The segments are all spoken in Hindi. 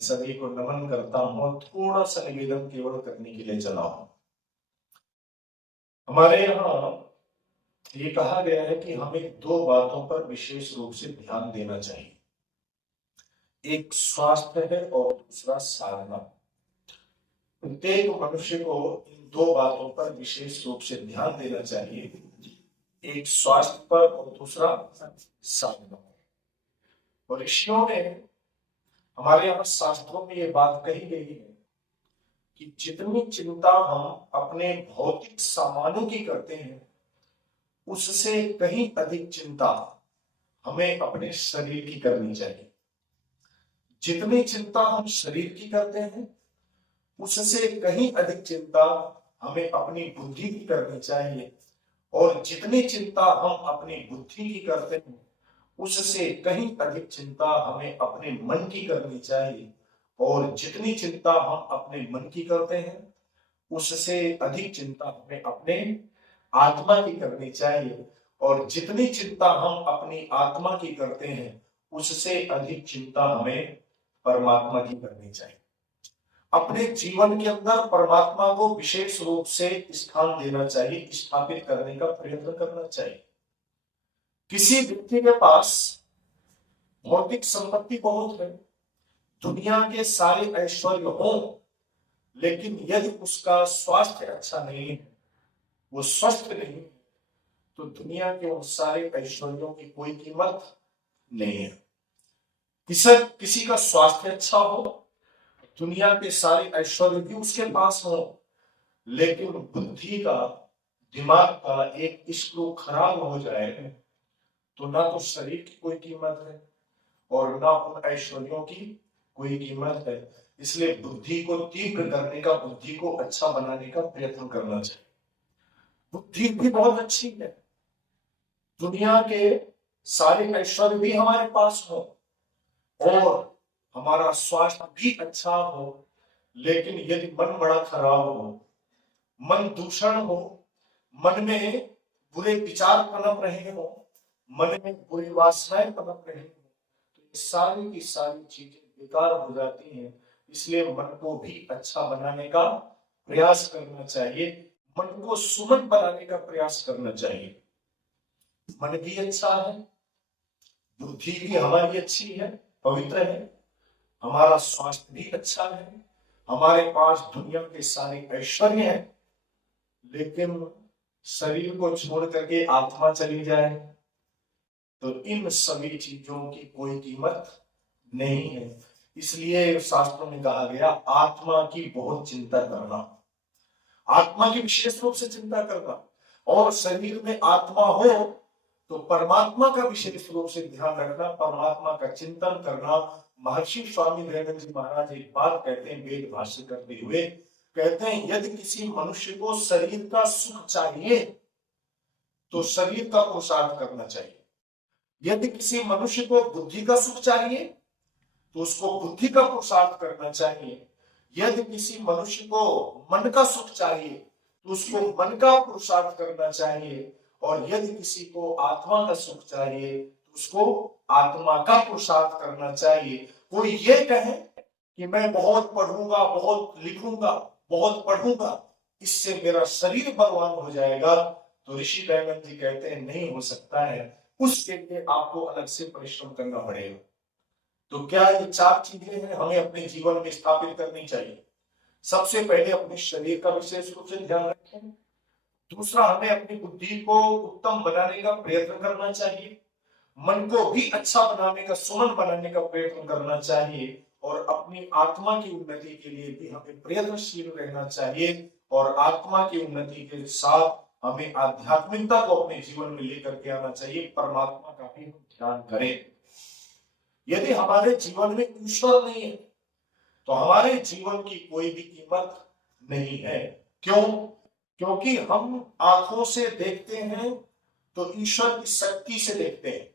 सभी को नमन करता हूँ और थोड़ा सा निवेदन केवल करने के लिए चला हूँ। हमारे यहाँ ये कहा गया है कि हमें दो बातों पर विशेष रूप से ध्यान देना चाहिए, एक स्वास्थ्य है और दूसरा साधना। प्रत्येक मनुष्य को इन दो बातों पर विशेष रूप से ध्यान देना चाहिए, एक स्वास्थ्य पर और दूसरा साधना। और ऋषियों ने, हमारे यहाँ शास्त्रों में ये बात कही गई है कि जितनी चिंता हम अपने भौतिक सामानों की करते हैं, उससे कहीं अधिक चिंता हमें अपने शरीर की करनी चाहिए। जितनी चिंता हम शरीर की करते हैं, उससे कहीं अधिक चिंता हमें अपनी बुद्धि की करनी चाहिए। और जितनी चिंता हम अपनी बुद्धि की करते हैं, उससे कहीं अधिक चिंता हमें अपने मन की करनी चाहिए। और जितनी चिंता हम अपने मन की करते हैं, उससे अधिक चिंता हमें अपने आत्मा की करनी चाहिए। और जितनी चिंता हम अपनी आत्मा की करते हैं, उससे अधिक चिंता हमें परमात्मा की करनी चाहिए। अपने जीवन के अंदर परमात्मा को विशेष रूप से स्थान देना चाहिए, स्थापित करने का प्रयत्न करना चाहिए। किसी व्यक्ति के पास भौतिक संपत्ति बहुत है, दुनिया के सारे ऐश्वर्य हो, लेकिन यदि उसका स्वास्थ्य अच्छा नहीं है, वो स्वस्थ नहीं, तो दुनिया के उन सारे ऐश्वर्यों की कोई कीमत नहीं है। किसी का स्वास्थ्य अच्छा हो, दुनिया के सारे ऐश्वर्य भी उसके पास हो, लेकिन बुद्धि का, दिमाग का एक स्क्रू खराब हो जाए, तो ना तो शरीर की कोई कीमत है और ना उन ऐश्वर्यों की कोई कीमत है। इसलिए बुद्धि को तीव्र करने का, बुद्धि को अच्छा बनाने का प्रयत्न करना चाहिए। बुद्धि भी बहुत अच्छी है, दुनिया के सारे ऐश्वर्य भी हमारे पास हो और हमारा स्वास्थ्य भी अच्छा हो, लेकिन यदि मन बड़ा खराब हो, मन दूषण हो, मन में बुरे विचार पनप रहे हो, मन में बुरी वासनाएं पनप रही हो, तो ये सारी की सारी चीजें बेकार हो जाती हैं। इसलिए मन को भी अच्छा बनाने का प्रयास करना चाहिए, मन को सुमन बनाने का प्रयास करना चाहिए। मन भी अच्छा है, बुद्धि भी हमारी अच्छी है, पवित्र है, हमारा स्वास्थ्य भी अच्छा है, हमारे पास दुनिया के सारे ऐश्वर्य है, लेकिन शरीर को छोड़ करके आत्मा चली जाए, तो इन सभी चीजों की कोई कीमत नहीं है। इसलिए शास्त्रों में कहा गया, आत्मा की बहुत चिंता करना, आत्मा की विशेष रूप से चिंता करना। और शरीर में आत्मा हो तो परमात्मा का विशेष रूप से ध्यान रखना, परमात्मा का चिंतन करना। महर्षि स्वामी दयानंद जी महाराज एक बात कहते हैं, वेद भाष्य करते हुए कहते हैं, यदि किसी मनुष्य को शरीर का सुख चाहिए तो शरीर का पुरुषार्थ करना चाहिए। यदि किसी मनुष्य को बुद्धि का सुख चाहिए तो उसको बुद्धि का पुरुषार्थ करना चाहिए। यदि किसी मनुष्य को मन का सुख चाहिए तो उसको मन का पुरुषार्थ करना चाहिए। और यदि किसी को आत्मा का सुख चाहिए तो उसको आत्मा का पुरुषार्थ करना चाहिए। कोई ये कहे कि मैं बहुत पढ़ूंगा, बहुत लिखूंगा, बहुत पढ़ूंगा, इससे मेरा शरीर बलवान हो जाएगा, तो ऋषि दयानंद जी कहते हैं नहीं हो सकता है, उसके लिए आपको अलग से परिश्रम करना पड़ेगा। तो क्या ये चार चीजें हैं हमें अपने जीवन में स्थापित करनी चाहिए। सबसे पहले अपने शरीर का विशेष रूप से ध्यान रखें, दूसरा हमें अपनी बुद्धि को उत्तम बनाने का प्रयत्न करना चाहिए, मन को भी अच्छा बनाने का, सुमन बनाने का प्रयत्न करना चाहिए, और अपनी आत्मा की उन्नति के लिए भी हमें प्रयत्नशील रहना चाहिए। और आत्मा की उन्नति के साथ हमें आध्यात्मिकता को अपने जीवन में लेकर के आना चाहिए, परमात्मा का भी हम ध्यान करें। यदि हमारे जीवन में ईश्वर नहीं है तो हमारे जीवन की कोई भी कीमत नहीं है। क्यों? क्योंकि हम आंखों से देखते हैं तो ईश्वर की शक्ति से देखते हैं।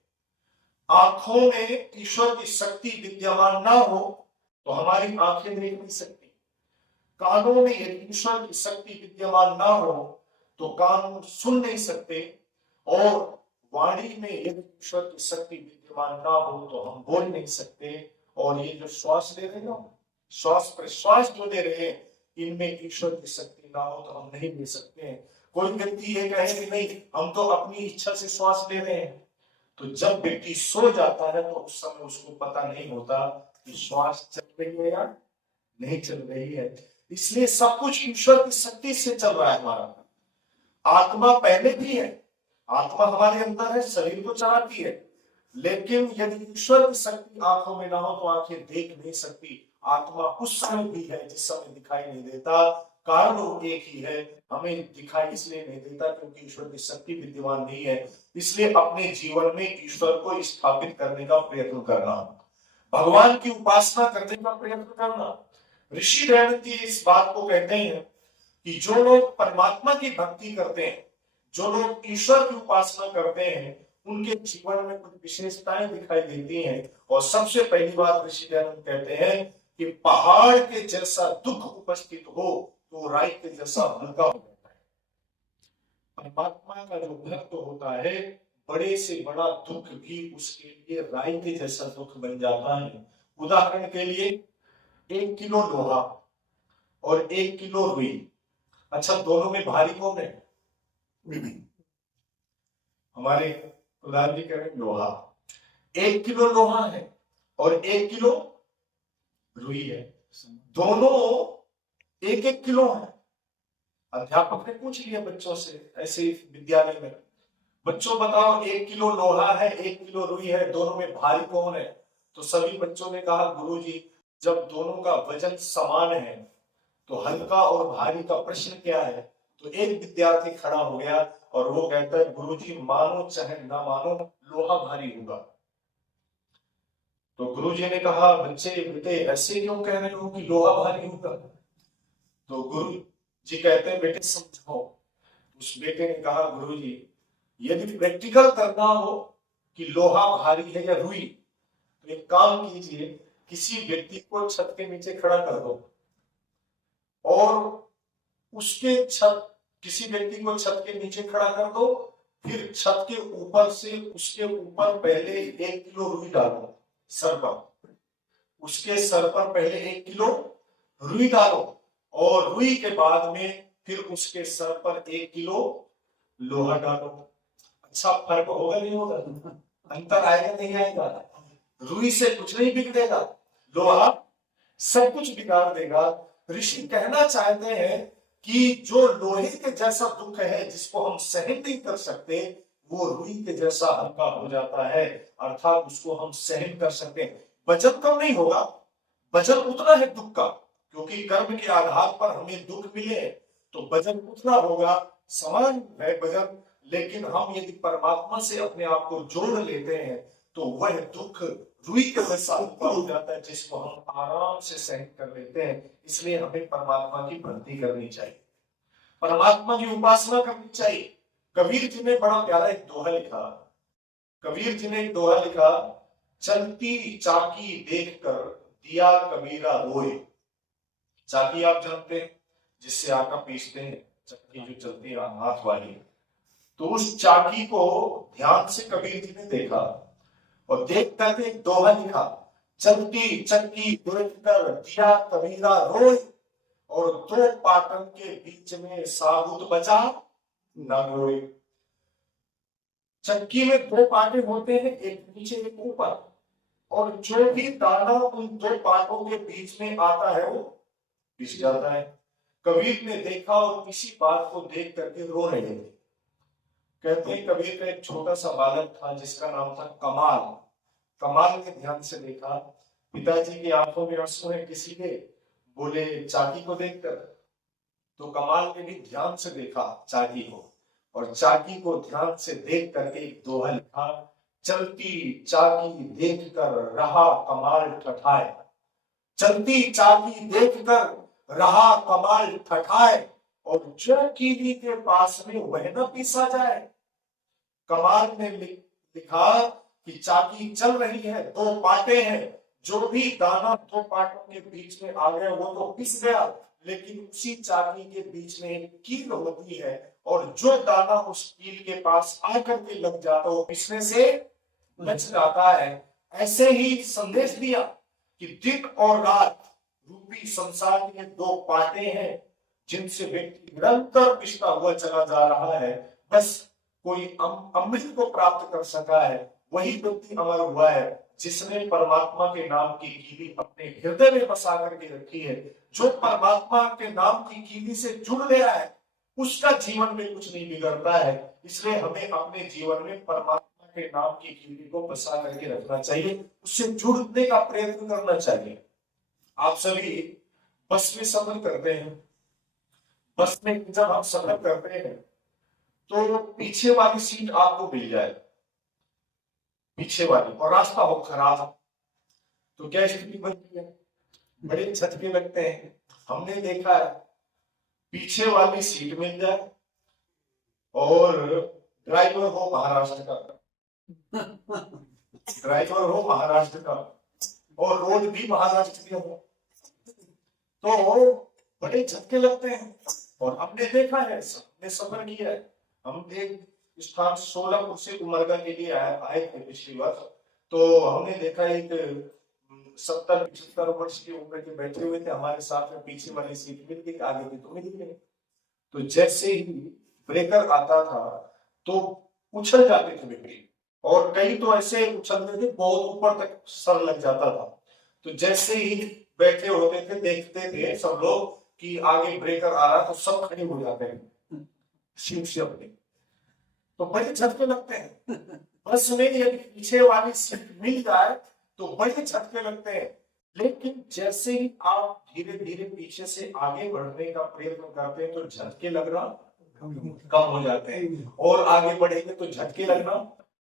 आंखों में ईश्वर की शक्ति विद्यमान ना हो तो हमारी आंखें देख नहीं सकती। कानों में यदि ईश्वर की शक्ति विद्यमान ना हो तो कान सुन नहीं सकते। और वाणी में यदि ईश्वर की शक्ति विद्यमान ना हो तो हम बोल नहीं सकते। और ये जो श्वास ले रहे हैं ना, श्वास प्रश्वास जो ले रहे हैं, इनमें ईश्वर की शक्ति ना हो तो हम नहीं ले सकते हैं। कोई व्यक्ति ये कहे कि नहीं हम तो अपनी इच्छा से श्वास ले रहे हैं, तो जब व्यक्ति सो जाता है तो उस समय उसको पता नहीं होता कि श्वास चल रही है या नहीं चल रही है। इसलिए सब कुछ ईश्वर की शक्ति से चल रहा है। हमारा आत्मा पहले भी है, आत्मा हमारे अंदर है, शरीर को चलाती है, लेकिन यदि ईश्वर की शक्ति आंखों में ना हो तो आंखें देख नहीं सकती। आत्मा उस समय भी है जिस समय दिखाई नहीं देता, कारण वो एक ही है, हमें दिखाई इसलिए नहीं देता क्योंकि ईश्वर की शक्ति विद्यमान नहीं है। इसलिए अपने जीवन में ईश्वर को स्थापित करने का प्रयत्न करना, भगवान की उपासना करने का प्रयत्न करना। ऋषि दयानंद जी इस बात को कहते हैं कि जो लोग परमात्मा की भक्ति करते हैं, जो लोग ईश्वर की उपासना करते हैं, उनके जीवन में कुछ विशेषताएं दिखाई देती हैं। और सबसे पहली बात ऋषि दयानंद कहते हैं कि पहाड़ के जैसा दुख उपस्थित हो तो राई के जैसा हल्का हो जाता है। परमात्मा का जो भक्त होता है, बड़े से बड़ा दुख भी उसके लिए राई के जैसा दुख बन जाता है। उदाहरण के लिए 1 किलो लोहा और 1 किलो रुई, अच्छा दोनों में भारी कौन है? हमारे उदाहरण जी करें लोहा, 1 किलो लोहा है और 1 किलो रुई है, दोनों 1-1 किलो है। अध्यापक ने पूछ लिया बच्चों से ऐसे विद्यालय में, बच्चों बताओ 1 किलो लोहा है 1 किलो रुई है, दोनों में भारी कौन है? तो सभी बच्चों ने कहा गुरुजी जब दोनों का वजन समान है तो हल्का और भारी का प्रश्न क्या है? तो एक विद्यार्थी खड़ा हो गया और वो कहता है गुरुजी मानो चाहे ना मानो लोहा भारी होगा। तो गुरुजी ने कहा बच्चे बेटे ऐसे क्यों कह रहे हो कि लोहा भारी होगा? तो गुरु जी कहते हैं बेटे समझाओ। उस बेटे ने कहा गुरुजी यदि प्रैक्टिकल करना हो कि लोहा भारी है या रुई, तो एक काम कीजिए, किसी व्यक्ति को छत के नीचे खड़ा कर दो और उसके किसी व्यक्ति को छत के नीचे खड़ा कर दो, फिर छत के ऊपर से उसके ऊपर पहले 1 किलो रुई डालो सर पर, उसके सर पर पहले 1 किलो रुई डालो और रुई के बाद में फिर उसके सर पर 1 किलो लोहा डालो। अच्छा फर्क होगा नहीं होगा? अंतर आएगा नहीं आएगा? रुई से कुछ नहीं बिगड़ेगा, लोहा सब कुछ बिगाड़ देगा। ऋषि कहना चाहते हैं कि जो लोहे के जैसा दुख है जिसको हम सहन नहीं कर सकते, वो रुई के जैसा हल्का हो जाता है, अर्थात उसको हम सहन कर सकते हैं। वजन कम नहीं होगा, वजन उतना है दुख का, क्योंकि कर्म के आधार पर हमें दुख मिले तो वजन उतना होगा, समान है वजन। लेकिन हम यदि परमात्मा से अपने आप को जोड़ लेते हैं तो वह दुख रुई के जैसा हल्का हो जाता है, जिसको हम आराम से सहन कर लेते हैं। इसलिए हमें परमात्मा की भक्ति करनी चाहिए, परमात्मा की उपासना करनी चाहिए। कबीर जी ने बड़ा प्यारा एक दोहा लिखा, कबीर जी ने एक दोहा लिखा, चलती चाकी देखकर दिया कबीरा रोए। चाकी आप जानते हैं जिससे आटा पीसते हैं, चक्की जो चलती है हाथ वाली, तो उस चाकी को ध्यान से कबीर जी ने देखा और देख करके एक दोहा लिखा, चलती चक्की देखकर दिया कबीरा रोए और 2 पाटन के बीच में साबुत बचा ना रोए। चक्की में 2 पाटे होते हैं, एक नीचे एक ऊपर, और जो भी दाना उन 2 पाटों के बीच में आता है वो पिस जाता है। कबीर ने देखा और इसी बात को देख करके रो रहे थे। कहते हैं कबीर का एक छोटा सा बालक था जिसका नाम था कमाल। कमाल ने ध्यान से देखा, पिताजी की आंखों में आंसू है किसी के, बोले चाकी को देखकर। तो कमाल ने भी ध्यान से देखा चाकी को, और चाकी को ध्यान से देख कर एक दोहा लिखा, चलती चाकी देखकर रहा कमाल ठठाए। चलती चाकी देखकर रहा कमाल ठठाए, और जो कीली के पास में वह न पीसा जाए। कमाल ने लिखा कि चाकी चल रही है, 2 पाटे हैं, जो भी दाना 2 पाटों के बीच में आ गया वो तो पिस गया, लेकिन उसी चाकी के बीच में एक कील होती है, और जो दाना उस कील के पास आकर के लग जाता है वो पिसने से बच जाता है। ऐसे ही संदेश दिया कि दिन और रात रूपी संसार की ये दो पाटे हैं जिनसे व्यक्ति निरंतर पिछड़ा हुआ चला जा रहा है। बस कोई अमृत को प्राप्त कर सका है, वही व्यक्ति अमर हुआ है जिसने परमात्मा के नाम की कीली अपने हृदय में बसा करके रखी है। जो परमात्मा के नाम की कीली से जुड़ गया है उसका जीवन में कुछ नहीं बिगड़ता है। इसलिए हमें अपने जीवन में परमात्मा के नाम की कीली को बसा करके रखना चाहिए, उससे जुड़ने का प्रयत्न करना चाहिए। आप सभी बस में सफर करते हैं, बस में जब हम सफर करते हैं तो पीछे वाली सीट आपको मिल जाए, पीछे वाली, और रास्ता हो खराब तो क्या स्थिति बनती है? बड़े झटके लगते हैं। हमने देखा है पीछे वाली सीट मिल जाए और ड्राइवर हो महाराष्ट्र का, ड्राइवर हो महाराष्ट्र का और रोड भी महाराष्ट्र के हो तो बड़े झटके लगते हैं। और हमने देखा है, हमने सफर किया है, हम एक स्थान सोलापुर से उमरगा के लिए आए थे पिछली बार, तो हमने देखा एक 70-75 वर्ष की उम्र के बैठे हुए थे हमारे साथ में, पीछे वाली सीट मिल गई, आगे की तो मिल गई। तो जैसे ही ब्रेकर आता था तो उछल जाते थे व्यक्ति, और कई तो ऐसे उछलते थे बहुत ऊपर तक सर लग जाता था। तो जैसे ही बैठे होते थे देखते थे सब लोग कि आगे ब्रेकर आ रहा तो सब खड़े हो जाते हैं सीट से अपने, तो बड़े झटके लगते हैं। बस में यदि पीछे वाली सीट मिल जाए तो बड़े झटके लगते हैं, लेकिन जैसे ही आप धीरे धीरे पीछे से आगे बढ़ने का प्रयत्न करते हैं तो झटके लगना कम हो जाते हैं, और आगे बढ़ेंगे तो झटके लगना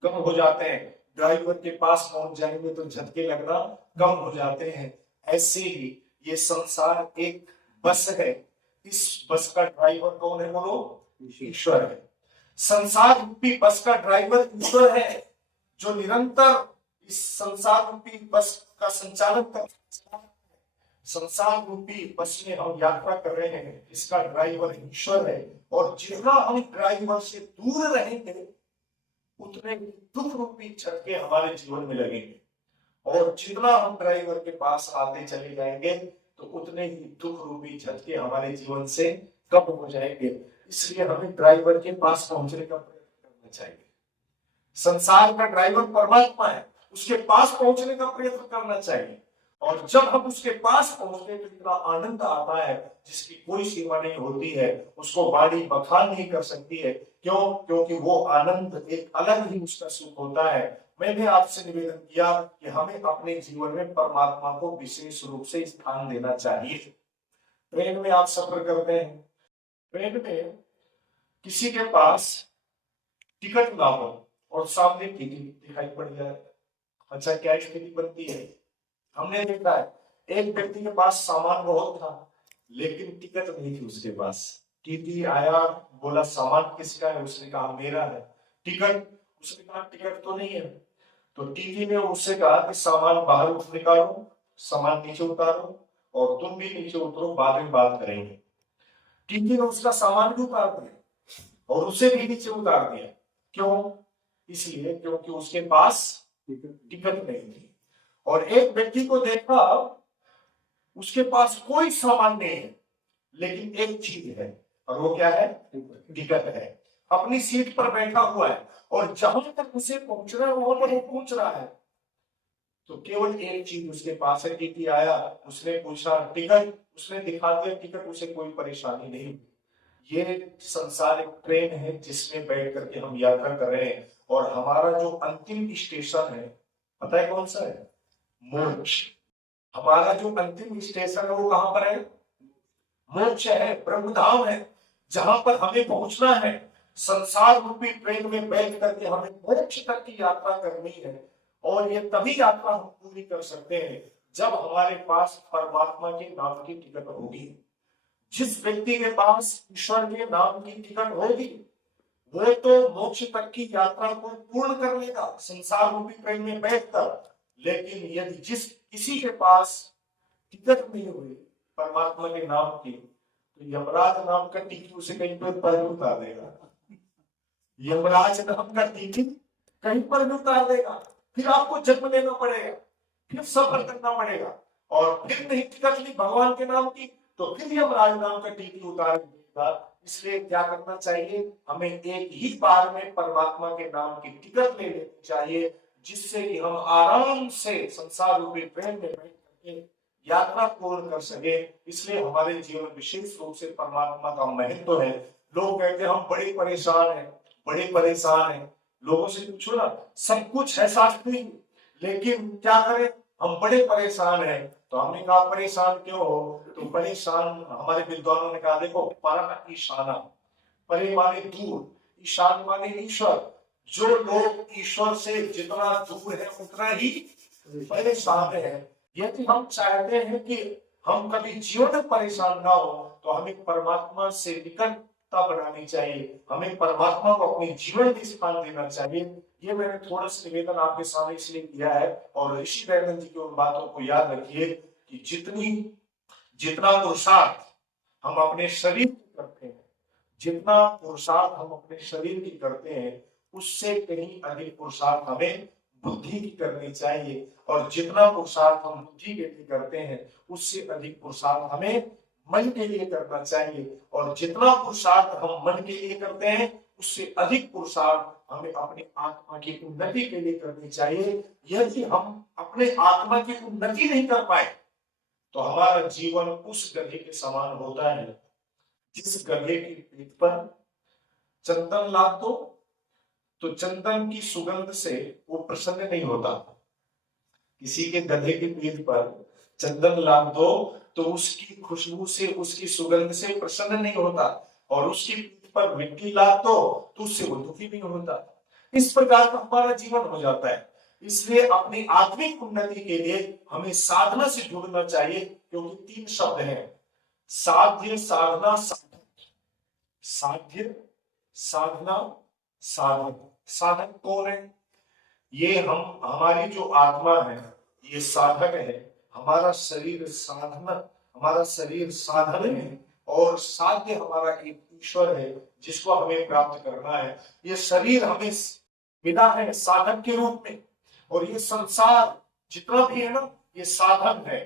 कम हो जाते हैं। ड्राइवर के पास पहुंच जाएंगे तो झटके लगना कम हो जाते हैं। ऐसे ही ये संसार एक बस है, इस बस का ड्राइवर कौन है? बोलो, ईश्वर है। संसार रूपी बस का ड्राइवर ईश्वर है जो निरंतर इस संसार रूपी बस का संचालन कर, संसार रूपी बस में हम यात्रा कर रहे हैं, इसका ड्राइवर ईश्वर है। और जितना हम ड्राइवर से दूर रहेंगे उतने दुख रूपी झटके हमारे जीवन में लगेंगे, और जितना हम ड्राइवर के पास आते चले जाएंगे तो उतने ही दुख रूपी झटके हमारे जीवन से कम हो जाएंगे। इसलिए हमें ड्राइवर के पास पहुंचने का प्रयत्न करना चाहिए। संसार का ड्राइवर परमात्मा है, उसके पास पहुंचने का प्रयत्न करना चाहिए। और जब हम उसके पास पहुंचते तो इतना आनंद आता है जिसकी कोई सीमा नहीं होती है, उसको वाणी बखान नहीं कर सकती है। क्यों? क्योंकि वो आनंद एक अलग ही उसका सुख होता है। मैंने आपसे निवेदन किया कि हमें अपने जीवन में परमात्मा को विशेष रूप से स्थान देना चाहिए। ट्रेन में आप सफर करते हैं, ट्रेन में किसी के पास टिकट ना हो और सामने टिकट दिखाई पड़ जाए, अच्छा क्या स्थिति बनती है? हमने देखा है एक व्यक्ति के पास सामान बहुत था लेकिन टिकट नहीं थी उसके पास। टीटी आया, बोला सामान किसका है? उसने कहा मेरा है। टिकट? उसने कहा टिकट तो नहीं है। तो टीटी ने उससे कहा कि सामान बाहर निकालो, सामान नीचे उतारो और तुम भी नीचे उतरो, बाद में बात करेंगे। टीटी ने उसका सामान भी उतार दिया और उसे भी नीचे उतार दिया। क्यों? इसलिए क्योंकि उसके पास टिकट नहीं थी। और एक व्यक्ति को देखा उसके पास कोई सामान नहीं है लेकिन एक चीज है, और वो क्या है? टिकट है। अपनी सीट पर बैठा हुआ है और जहां तक उसे पहुंचना है वहां पर वो पहुंच रहा है। तो केवल एक चीज उसके पास है। टीटी आया, उसने पूछा टिकट, उसने दिखा दिया टिकट, उसे कोई परेशानी नहीं। ये संसार एक ट्रेन है जिसमें बैठ करके हम यात्रा कर रहे हैं, और हमारा जो अंतिम स्टेशन है पता है कौन सा है? मोक्ष। हमारा जो अंतिम स्टेशन है वो कहां पर है? मोक्ष है, ब्रह्मधाम है, जहां पर हमें पहुंचना है। संसार रूपी ट्रेन में बैठ करके हमें मोक्ष तक की यात्रा करनी है, और ये तभी यात्रा हम पूरी कर सकते हैं जब हमारे पास परमात्मा के नाम की टिकट होगी। जिस व्यक्ति के पास ईश्वर के नाम की टिकट होगी वो तो मोक्ष तक की यात्रा को पूर्ण कर लेगा संसार रूपी ट्रेन में बैठकर। लेकिन यदि जिस किसी के पास टिकट नहीं हुई परमात्मा के नाम की, तो यमराज नाम का टीटी उसे कहीं पर पैर उतार देगा। यमराज नाम का टीटी कहीं पर भी उतार देगा, फिर आपको जन्म लेना पड़ेगा, फिर सफर करना पड़ेगा। और फिर नहीं टिकट ली भगवान के नाम की तो फिर यमराज नाम का टीटी उतार देगा। इसलिए क्या करना चाहिए, हमें एक ही बार में परमात्मा के नाम की टिकट ले लेनी चाहिए, जिससे कि हम आराम से संसार रूपी ट्रेन में बैठ करके यात्रा पूर्ण कर सके। इसलिए हमारे जीवन विशेष रूप से परमात्मा का महत्व है। लोग कहते हैं हम बड़े परेशान हैं, बड़े परेशान हैं। लोगों से पूछो ना, सब कुछ है शास्त्री, लेकिन क्या करें, हम बड़े परेशान हैं। तो हमने कहा परेशान क्यों हो, तो परेशान हमारे विद्वानों ने कहा देखो, पर ईशाना, परे माने दूर, ईशान माने ईश्वर। जो लोग ईश्वर से जितना दूर है उतना ही परेशान है। यदि हम चाहते हैं कि हम कभी जीवन में परेशान ना हो तो हमें परमात्मा से निकटता बनानी चाहिए, हमें परमात्मा को अपने जीवन में स्थान देना चाहिए। ये मैंने थोड़ा सा निवेदन आपके सामने इसलिए किया है। और ऋषि दयानंद जी की उन बातों को याद रखिए कि जितना पुरुषार्थ हम अपने शरीर की करते हैं, जितना पुरुषार्थ हम अपने शरीर की करते हैं, उससे कहीं अधिक पुरुषार्थ हमें बुद्धि की करनी चाहिए। और जितना पुरुषार्थ हम बुद्धि के लिए करते हैं, उससे अधिक पुरुषार्थ हमें मन के लिए करना चाहिए। और जितना पुरुषार्थ हम मन के लिए करते हैं, उससे अधिक पुरुषार्थ हमें अपनी आत्मा की उन्नति के लिए करनी चाहिए। यदि हम अपने आत्मा की उन्नति नहीं कर पाए तो हमारा जीवन उस गधे के समान होता है जिस गधे की पीठ पर चंदन लाद दो तो चंदन की सुगंध से वो प्रसन्न नहीं होता। किसी के गधे की पीठ पर चंदन लाद दो तो उसकी खुशबू से, उसकी सुगंध से प्रसन्न नहीं होता, और उसकी पीठ पर मिट्टी लाद दो तो उससे वो दुखी नहीं होता। इस प्रकार का हमारा जीवन हो जाता है। इसलिए अपनी आत्मिक उन्नति के लिए हमें साधना से जुड़ना चाहिए, क्योंकि 3 शब्द हैं, साध्य, साधना, साधन। साध्य, साधना, साधन। साधन कौन है? ये हमारी जो आत्मा है ये साधन है, हमारा शरीर साधना, हमारा शरीर साधन है, और साध्य हमारा एक ईश्वर है जिसको हमें प्राप्त करना है। ये शरीर हमें मिला है साधन के रूप में, और ये संसार जितना भी है ना, ये साधन है।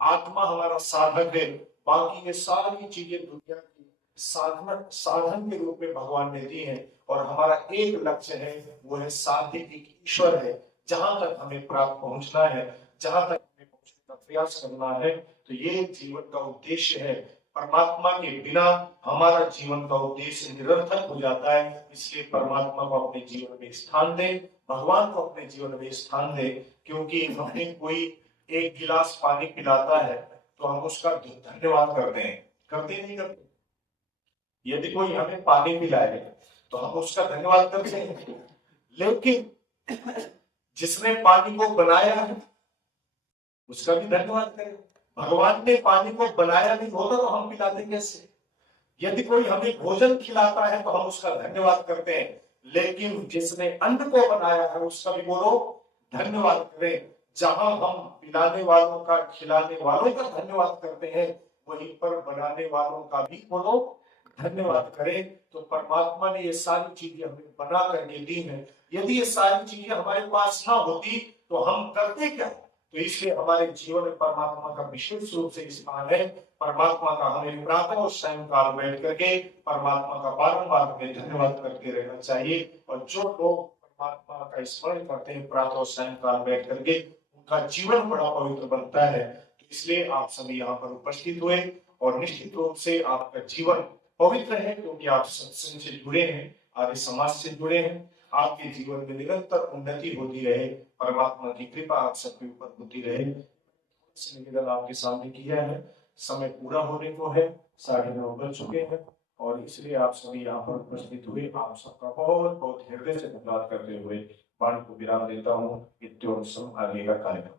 आत्मा हमारा साधन है, बाकी ये सारी चीजें दुनिया की साधन के रूप में भगवान ने दी है। और हमारा एक लक्ष्य है, वो है साध्य एक ईश्वर है। जहां तक हमें प्राप्त पहुंचना है, जहां तक हमें पहुंचने का प्रयास करना है, तो ये जीवन का उद्देश्य है। परमात्मा के बिना हमारा जीवन का उद्देश्य निरर्थक हो जाता है। इसलिए परमात्मा को अपने जीवन में स्थान दें, भगवान को अपने जीवन में स्थान दें। क्योंकि हमें कोई एक गिलास पानी पिलाता है तो हम उसका धन्यवाद करते हैं, करते नहीं करते? यदि कोई हमें पानी पिलाए तो हम उसका धन्यवाद करते हैं, लेकिन जिसने पानी को बनाया है उसका भी धन्यवाद करें। भगवान ने पानी को बनाया नहीं होता तो हम पिलाते कैसे? यदि कोई हमें भोजन खिलाता है तो हम उसका धन्यवाद करते हैं, लेकिन जिसने अन्न को बनाया है उसका भी बोलो धन्यवाद करें। जहां हम पिलाने वालों का, खिलाने वालों का धन्यवाद करते हैं, वहीं पर बनाने वालों का भी बोलो धन्यवाद करें। तो परमात्मा ने ये सारी चीजें हमें बना करके दी हैं। यदि ये सारी चीजें हमारे पास ना होती तो हम करते क्या? तो इसलिए हमारे जीवन में परमात्मा का विशेष रूप से स्थान है। परमात्मा का हमें प्रातः और सायंकाल बैठ करके परमात्मा का बारंबार हमें धन्यवाद करते रहना चाहिए। और जो लोग परमात्मा का स्मरण करते हैं प्रातः और सायंकाल बैठ करके, उनका जीवन बड़ा पवित्र बनता है। तो इसलिए आप सभी यहाँ पर उपस्थित हुए, और निश्चित रूप से आपका जीवन पवित्र है, क्योंकि आप सत्संग से जुड़े हैं, आर्य समाज से जुड़े हैं। आपके जीवन में निरंतर उन्नति होती रहे, परमात्मा की कृपा आप सबके ऊपर होती रहे। निवेदन आपके सामने किया है। समय पूरा होने को है, 9:30 बज चुके हैं, और इसलिए आप सभी यहाँ पर उपस्थित हुए। आप सबका बहुत बहुत हृदय से धन्यवाद करते हुए वाणी को विराम देता हूँ। आगे का कार्यक्रम